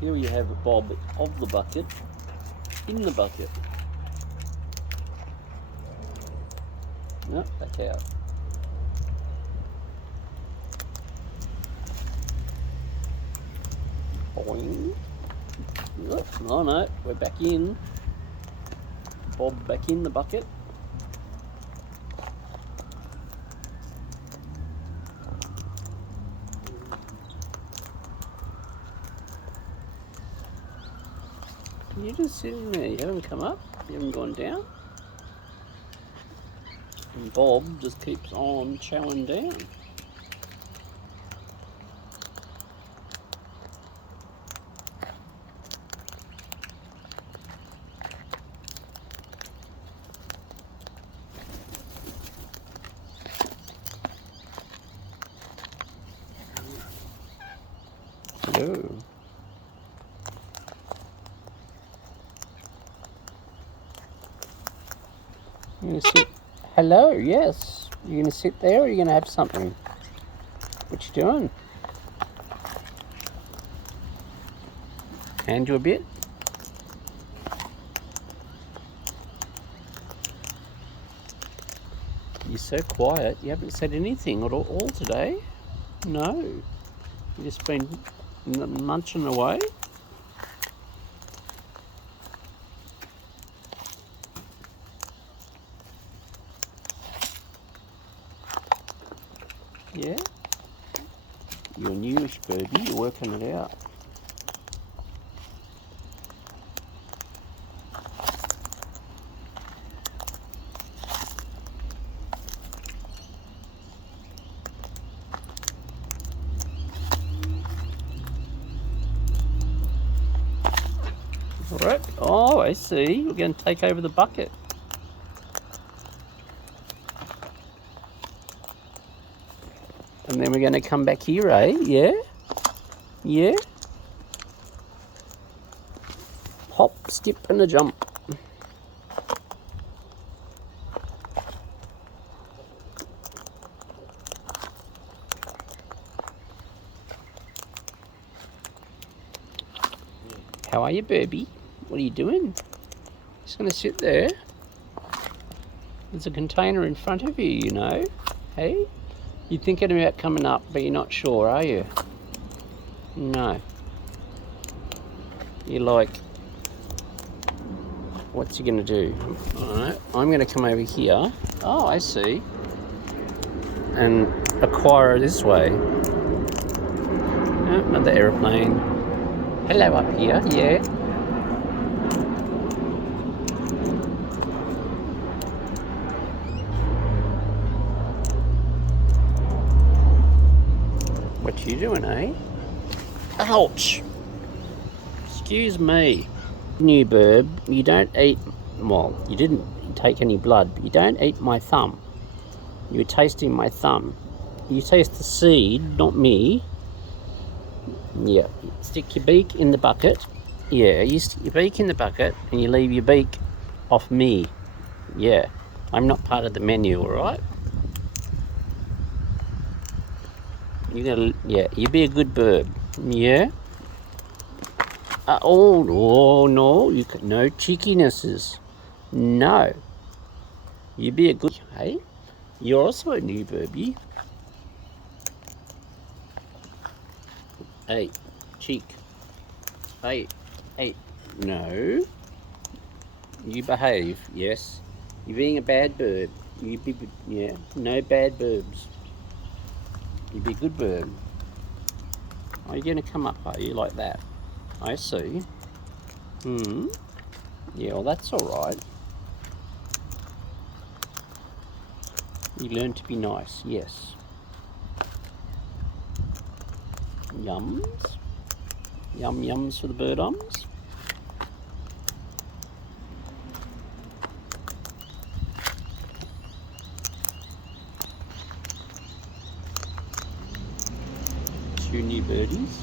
Here you have a bob of the bucket in the bucket. No, back out. Boing. Oh no, we're back in. Bob back in the bucket. You're just sitting there, you haven't come up, you haven't gone down. And Bob just keeps on chowing down. Hello. You're gonna sit. Hello, yes. You're gonna sit there or you're gonna have something? What you doing? Hand you a bit? You're so quiet. You haven't said anything at all today. No. You've just been munching away. Yeah? You're newish, Birbie. You're working it out. Alright. Oh, I see. We're going to take over the bucket. And then we're going to come back here, eh? Yeah? Yeah? Hop, skip and a jump. How are you, Birbie? What are you doing? Just going to sit there. There's a container in front of you, you know. Hey? You're thinking about coming up, but you're not sure, are you? No. You're like, what's he going to do? Alright, I'm going to come over here. Oh, I see. And acquire this way. Oh, another aeroplane. Hello up here, yeah. What you doing, eh? Ouch! Excuse me. New Burb, you don't eat, well, you didn't take any blood, but you don't eat my thumb. You're tasting my thumb. You taste the seed, not me. Yeah, stick your beak in the bucket. Yeah, you stick your beak in the bucket and you leave your beak off me. Yeah, I'm not part of the menu, alright? You're gonna, yeah, you be a good bird. Yeah? Oh, no, you can, no cheekinesses. No. You be a good, hey? You're also a new Birbie. Hey, cheek. Hey, no. You behave, yes. You're being a bad bird. You be, yeah, no bad Birbs. You be a good bird. Are you going to come up, are you, like that? I see. Yeah, well, that's alright. You learn to be nice, yes. Yums. Yums for the birdums. Two new birdies.